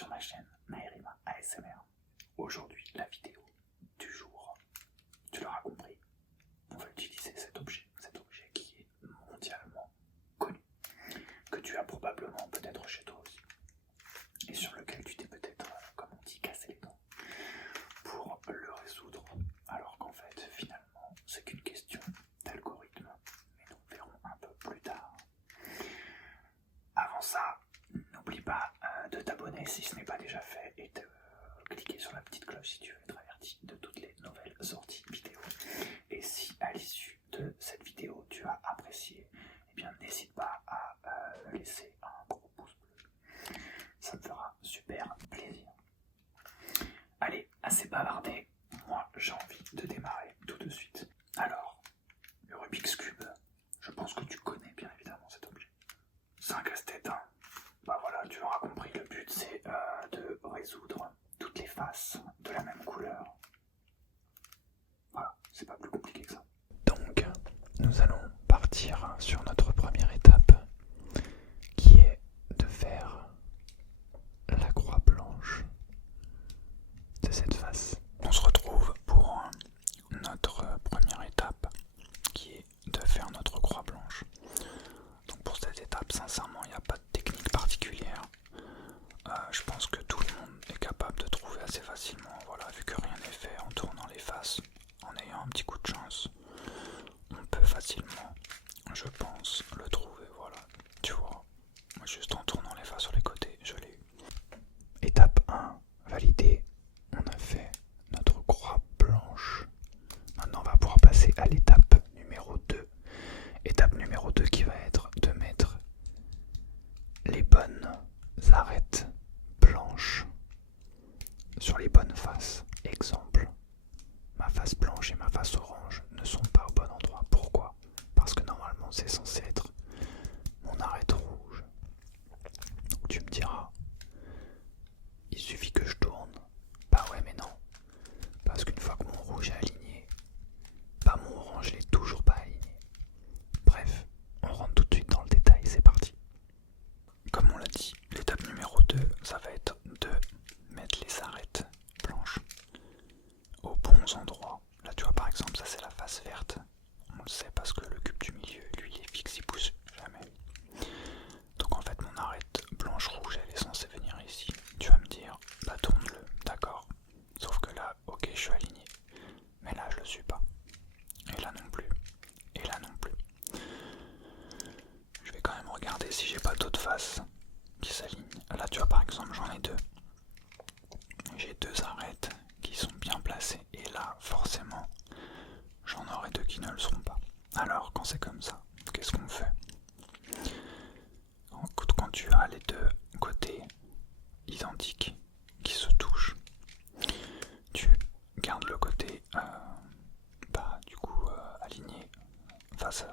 sur ma chaîne Naerima ASMR. Aujourd'hui, la vidéo du jour, tu l'auras compris, on va utiliser cet objet qui est mondialement connu, que tu as probablement peut-être chez toi aussi, et sur lequel tu t'es peut-être, comme on dit, cassé les dents pour le résoudre, alors qu'en fait, finalement, c'est qu'une question d'algorithme, mais nous verrons un peu plus tard. Avant ça, n'oublie pas de t'abonner si ce n'est pas déjà fait et de cliquer sur la petite cloche si tu veux être averti de toutes les nouvelles sorties vidéo. Et si à l'issue de cette vidéo tu as apprécié, eh bien n'hésite pas à laisser un gros pouce bleu. Ça me fera super plaisir. Allez, assez bavardé, moi j'ai envie de démarrer tout de suite. Alors, le Rubik's Cube, je pense que tu connais bien évidemment cet objet. C'est un casse-tête, hein. Bah voilà, tu auras compris, le but c'est de résoudre toutes les faces de la même couleur. Voilà, c'est pas plus compliqué que ça. Donc, nous allons partir sur notre première étape, qui est de faire la croix blanche de cette face. On se retrouve pour notre première étape, qui est de faire notre croix blanche. Donc pour cette étape, sincèrement, il n'y a pas de technique particulière. Je pense que tout le monde est capable de trouver assez facilement. Voilà, vu que rien n'est fait en tournant les faces, en ayant un petit coup de chance, on peut facilement, je pense, le trouver. Voilà, tu vois, moi juste en tournant les faces sur les côtés, je l'ai eu. Étape 1, validée. On a fait notre croix blanche. Maintenant, on va pouvoir passer à l'étape numéro 2. Étape numéro 2 qui va être de mettre les bonnes arêtes blanches sur les bonnes faces. Exemple, ma face blanche et ma face orange ne sont pas au bon endroit. Pourquoi ? Parce que normalement c'est censé être mon arête rouge. Donc tu me diras, il suffit que je tourne. Bah ouais mais non. Parce qu'une fois que mon rouge est aligné, bah mon orange n'est toujours pas aligné. Bref, on rentre tout de suite dans le détail, c'est parti. Comme on l'a dit, l'étape numéro 2, ça va être de mettre les arêtes blanches aux bons endroits. Là tu vois par exemple, ça c'est la face verte. On le sait parce que le cube du milieu, lui, il est fixe, il pousse jamais. Donc en fait mon arête blanche rouge, elle est censée venir ici. Tu vas me dire, bah tourne-le, d'accord. Sauf que là, ok, je suis aligné. Mais là je le suis pas. Et là non plus. Et là non plus. Je vais quand même regarder si j'ai pas d'autres faces qui s'alignent. Là tu vois par exemple j'en ai deux. J'ai deux arêtes qui sont bien placées et là forcément j'en aurai deux qui ne le seront pas. Alors quand c'est comme ça, qu'est-ce qu'on fait ? Quand tu as les deux côtés identiques qui se touchent, tu gardes le côté aligné face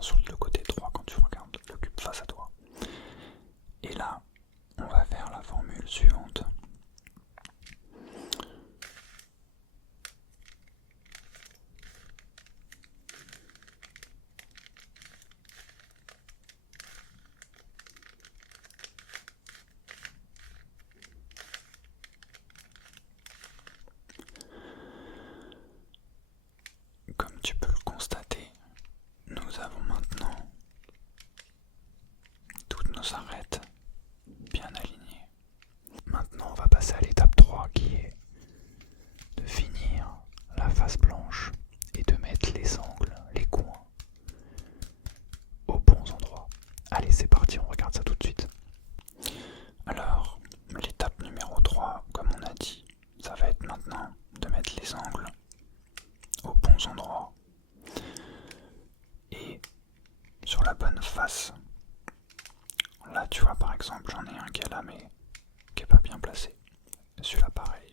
sur le côté droit quand tu regardes le cube face à toi. Et là, on va faire la formule suivante. Comme tu peux le constater, nous avons maintenant toutes nos arêtes bien alignées. Maintenant, on va passer à l'étape 3 qui est de finir la face blanche et de mettre les angles, les coins aux bons endroits. Allez, c'est parti, on regarde ça tout de suite. Alors, l'étape numéro 3, comme on a dit, ça va être maintenant de mettre les angles aux bons endroits et sur la bonne face. Là, tu vois, par exemple, j'en ai un qui est là, mais qui est pas bien placé. Celui-là pareil,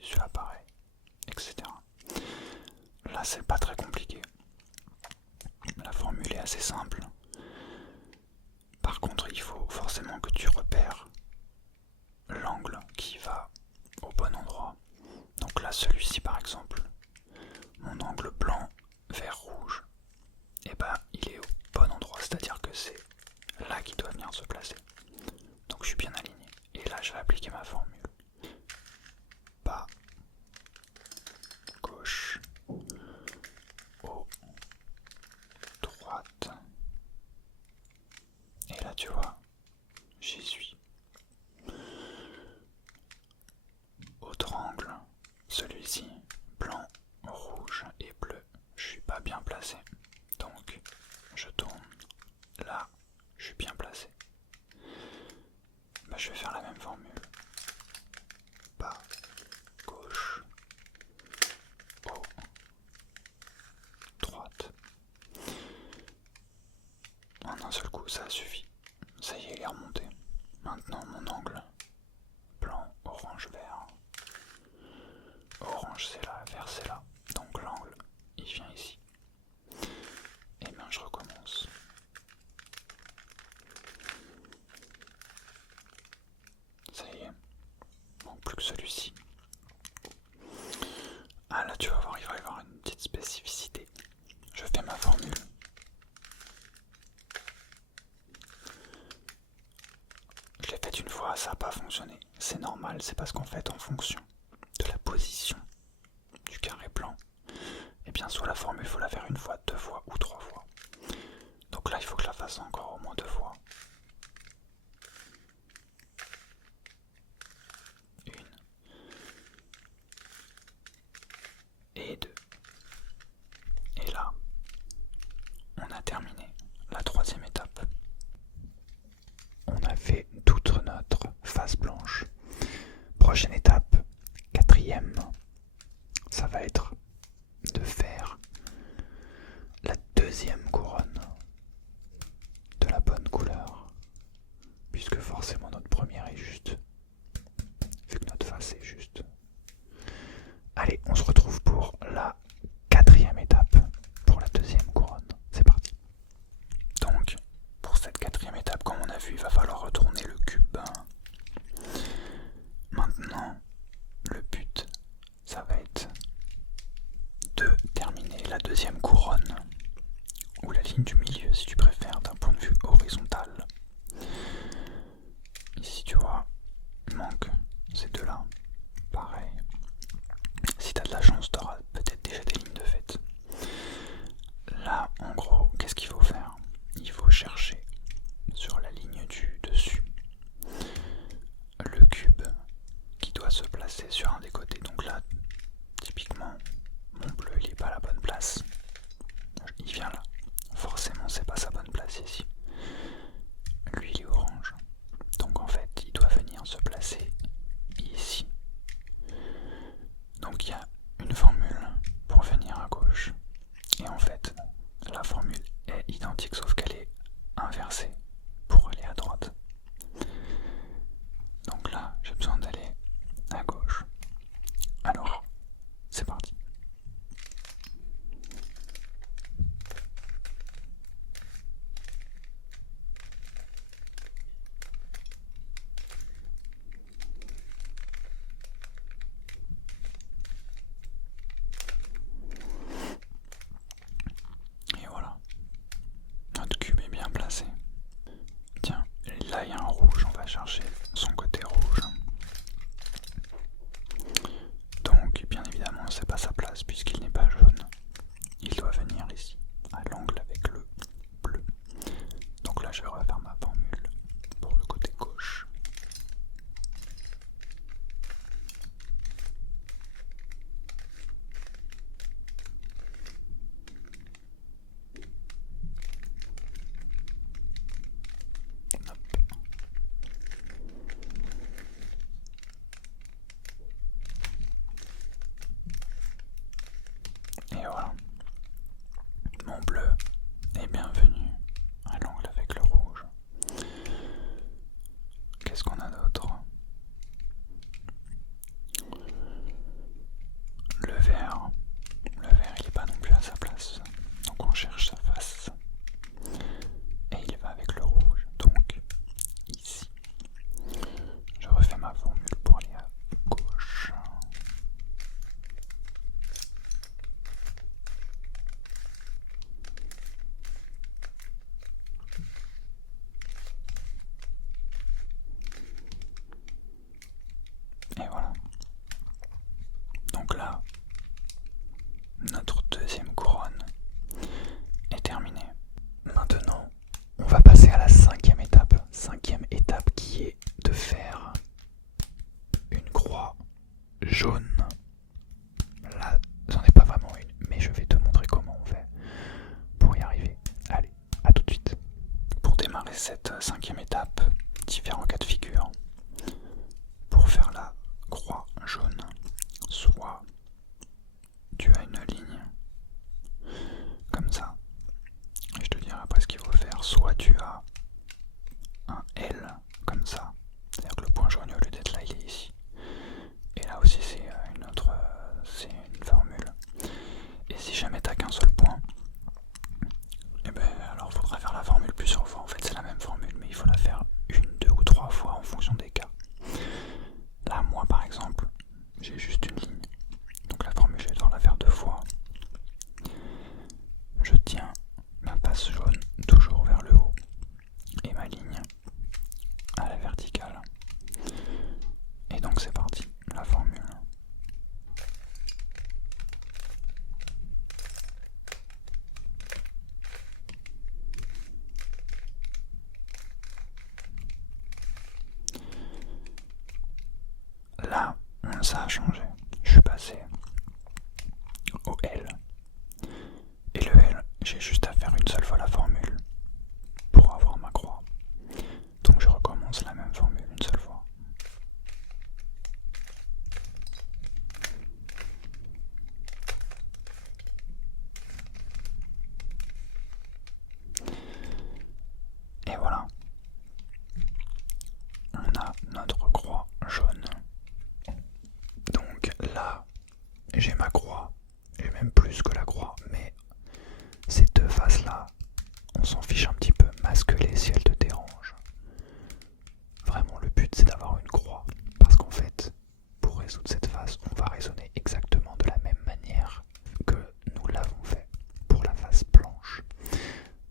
etc. Là, c'est pas très compliqué. La formule est assez simple. Par contre, il faut forcément que tu repères l'angle qui va au bon endroit. Donc là, celui-ci, par exemple, mon angle blanc vers rouge, et il est au bon endroit, c'est-à-dire que c'est là qu'il doit venir se placer. Donc je suis bien aligné. Et là, je vais appliquer ma formule. Bas, gauche, haut, droite. Et là tu vois, j'y suis. Autre angle, celui-ci, blanc, rouge et bleu. Je suis pas bien placé. Donc je tourne. Là, je suis bien placé. Bah, je vais faire la même formule. Bas, gauche, haut, droite. En un seul coup, ça a suffi. Ça y est, il est remonté. Maintenant, mon angle. Blanc, orange, vert. Orange, c'est là, vert, c'est là. Donc l'angle, il vient ici. Et bien, je recommence. Ça y est. Manque plus que celui-ci. Ah là, tu vas voir, il va y avoir une petite spécificité. Je fais ma formule. Je l'ai faite une fois, ça n'a pas fonctionné. C'est normal, c'est parce qu'en fait, en fonction de la position du carré blanc, et bien soit la formule, il faut la faire une fois, 2 fois ou 3 fois. Donc là, il faut que je la fasse encore au moins 2 fois. 1 et 2. Et là, on a terminé la 3e étape. On a fait toute notre face blanche. Prochaine étape, 4e, ça va être de faire la 2e couronne de la bonne couleur, puisque forcément notre première est juste, vu que notre face est juste. Allez, on se retrouve pour la 4e étape, pour la 2e couronne. C'est parti. Donc, pour cette 4e étape, comme on a vu, il va falloir retourner le cube. Maintenant, le but, ça va être de terminer la 2e couronne, où la ligne du jaune. Là, c'en est pas vraiment une, mais je vais te montrer comment on fait pour y arriver. Allez, à tout de suite. Pour démarrer cette 5e étape, différents cas de figure. Pour faire la croix jaune, soit tu as une ligne comme ça, et je te dirai après ce qu'il faut faire, soit tu as un L comme ça, c'est-à-dire que le point jaune au lieu d'être là il est ici, et là aussi c'est une formule, et si jamais tu n'as qu'un seul point, et ben alors il faudra faire la formule plusieurs fois. En fait c'est la même formule mais il faut la faire 1, 2 ou 3 fois en fonction des cas. Là moi par exemple j'ai juste une ligne, donc la formule je vais devoir la faire 2 fois. Je tiens ma passe jaune toujours vers le haut et ma ligne à la verticale. Et donc c'est parti, la formule. Là, ça a changé. Je suis passé au L. Et le L, j'ai juste à faire une seule fois la formule pour avoir ma croix. Donc je recommence la même formule une seule fois. Et voilà. On a notre croix jaune. Donc là, j'ai ma croix. J'ai même plus que la croix, mais ces deux faces-là, on s'en fiche un petit peu. Masque-les si elles te dérangent. Vraiment, le but c'est d'avoir une croix. Parce qu'en fait, pour résoudre cette face, on va raisonner exactement de la même manière que nous l'avons fait pour la face blanche.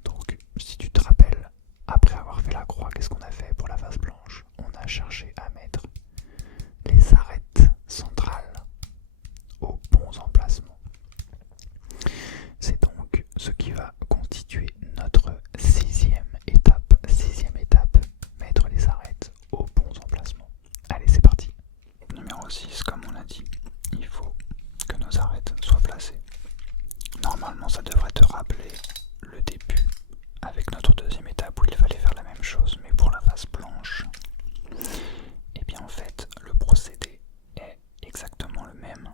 Donc, si tu te rappelles, après avoir fait la croix, qu'est-ce qu'on a fait pour la face blanche? On a cherché à mettre les arêtes centrales aux bons emplacements. C'est donc ce qui va constituer notre 6e étape. 6e étape, mettre les arêtes aux bons emplacements. Allez, c'est parti. Numéro 6, comme on l'a dit, il faut que nos arêtes soient placées. Normalement, ça devrait te rappeler le début avec notre 2e étape où il fallait faire la même chose, mais pour la face blanche. Et bien en fait, le procédé est exactement le même.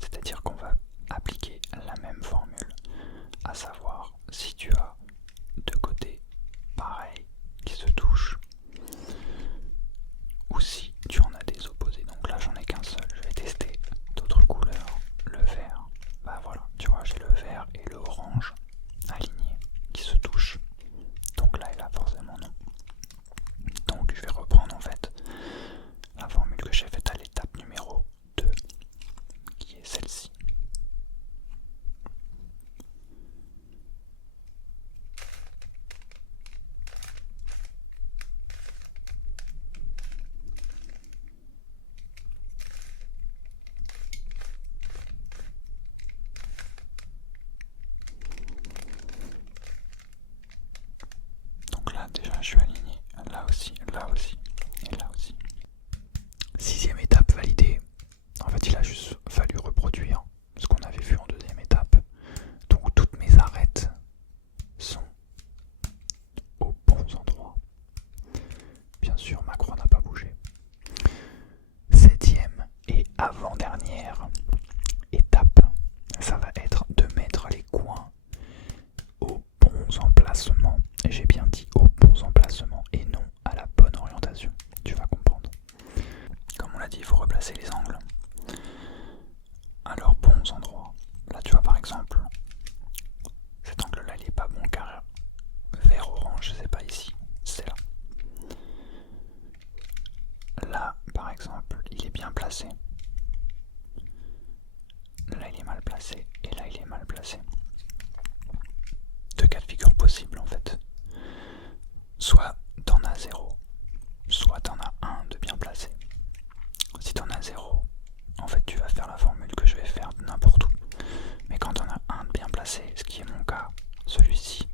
C'est-à-dire qu'on va appliquer la même formule, à savoir si tu as deux côtés pareils qui se touchent, ou si tu en as des opposés. Donc là j'en ai qu'un seul, je vais tester d'autres couleurs. Le vert, bah voilà, tu vois j'ai le vert et le orange alignés qui se touchent. Donc là et là forcément non. Donc je vais reprendre en fait la formule que j'ai faite à l'étape numéro 2, qui est celle-ci. Donc là déjà je suis aligné, là aussi et là aussi. 6e étape validée. En fait il a juste fallu reproduire ce qu'on avait vu en 2e étape. Donc toutes mes arêtes sont aux bons endroits. Bien sûr ma croix n'a pas bougé. 7e et avant-dernière étape, ça va être de mettre les coins aux bons emplacements. Et j'ai bien dit aux bons emplacements et non à la bonne orientation. Tu vas comprendre. Comme on l'a dit, il faut replacer les angles à leurs bons endroits. Là tu vois par exemple, cet angle là il est pas bon car vert orange c'est pas ici, c'est là. Là par exemple il est bien placé. Là il est mal placé et là il est mal placé. Deux cas de figure possibles en fait. Soit t'en as 0, soit t'en as un de bien placé. Si t'en as 0, en fait tu vas faire la formule que je vais faire n'importe où. Mais quand t'en as un de bien placé, ce qui est mon cas, celui-ci,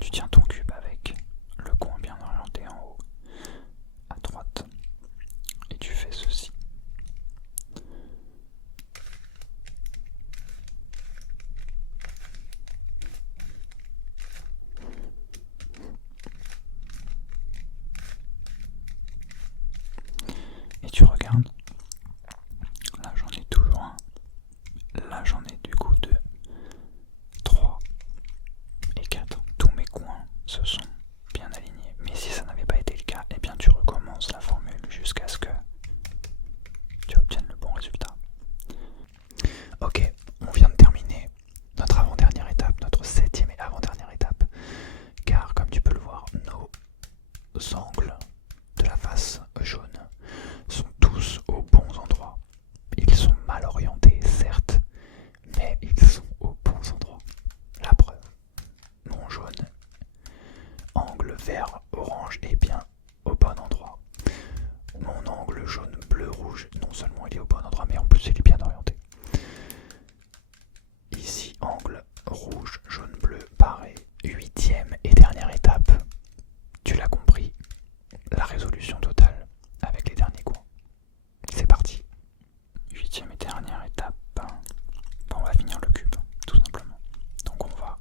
tu tiens ton cube avec le coin bien orienté en haut, à droite, et tu fais ceci. regarde. Là j'en ai toujours un. Là j'en ai du coup 2, 3 et 4. Tous mes coins se sont bien alignés. Mais si ça n'avait pas été le cas, eh bien tu recommences la formule jusqu'à ce que tu obtiennes le bon résultat. Ok, on vient de terminer notre avant-dernière étape, notre 7e et avant-dernière étape. Car comme tu peux le voir, nos angles de la face jaune sont tous aux bons endroits. Ils sont mal orientés, certes, mais ils sont aux bons endroits. La preuve, mon jaune, angle vert orange est bien au bon endroit. Mon angle jaune bleu rouge, non seulement il est au bon endroit, mais en plus il est bien orienté. Ici, angle rouge, jaune, bleu, pareil. 8e et dernière étape, tu l'as compris, la résolution totale avec les derniers coins. C'est parti. 8e et dernière étape, on va finir le cube, tout simplement. Donc on va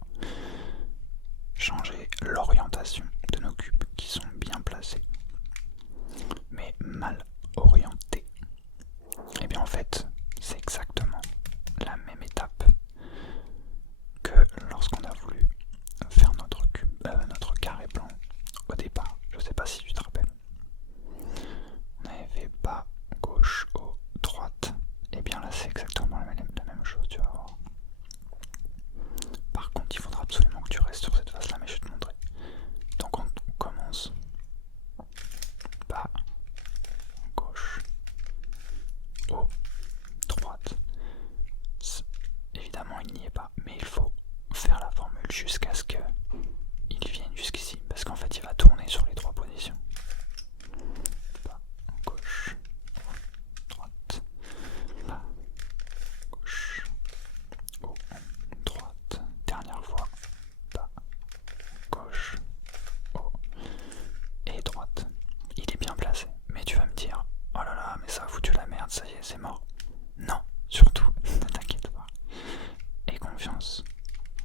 changer l'orientation de nos cubes qui sont bien placés, mais mal orientés. Et bien en fait, c'est exactement la même étape que lorsqu'on a voulu faire notre cube, notre carré blanc au départ. Je sais pas si tu te rappelles. On avait fait bas, gauche, haut, droite. Et bien là c'est exactement la même chose, tu vas voir. Par contre il faudra absolument que tu restes sur cette face là, mais je vais te montrer. Donc on commence bas, gauche, haut, droite. Évidemment il n'y est pas, mais il faut faire la formule jusqu'à ce qu'il vienne jusqu'ici, parce qu'en fait il va tourner sur les 3 positions. Bas, gauche, droite, bas, gauche, haut, droite, dernière fois, bas, gauche, haut et droite. Il est bien placé, mais tu vas me dire, oh là là, mais ça a foutu la merde, ça y est, c'est mort. Non, surtout, ne t'inquiète pas. Et confiance.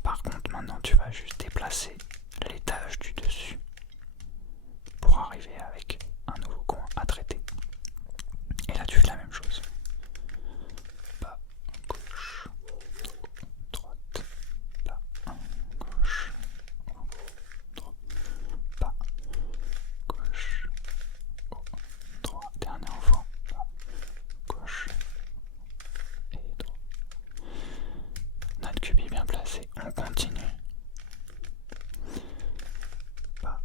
Par contre, maintenant, tu vas juste déplacer l'étage du dessus pour arriver avec un nouveau coin à traiter. Et là, tu fais la même chose. Bas, gauche, droite, bas, gauche, droite, bas, gauche, droite, dernière fois, bas, gauche et droite. Notre cube est bien placé, on continue. Bas,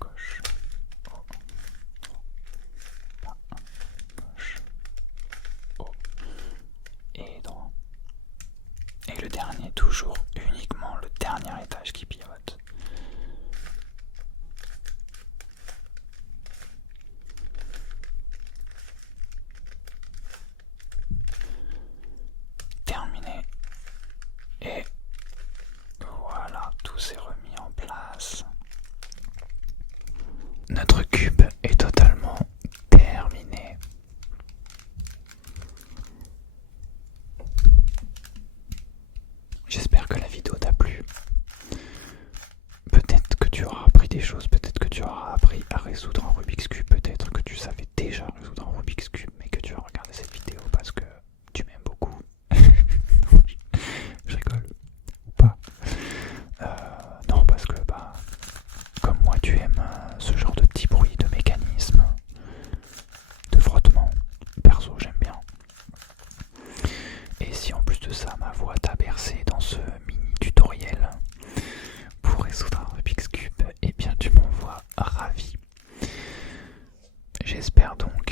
gauche, haut, droit, bas, gauche, haut et droit. Et le dernier, toujours uniquement le dernier étage qui pivote. Terminé. Et voilà, tout s'est remis en place. Notre cube est totalement terminé. J'espère que la vidéo t'a plu. Peut-être que tu auras appris des choses, peut-être que tu auras appris à résoudre un Rubik's Cube, peut-être que tu savais déjà résoudre un Rubik's Cube, mais que tu as regardé cette vidéo parce que tu m'aimes beaucoup. Je rigole. Ou pas. Non, parce que comme moi tu aimes ce genre de petits bruits, de mécanismes, de frottement. Perso, j'aime bien. Et si en plus de ça ma voix t'a bercé dans ce mini tutoriel pour résoudre un Rubik's Cube, eh bien tu m'envoies ravi. J'espère donc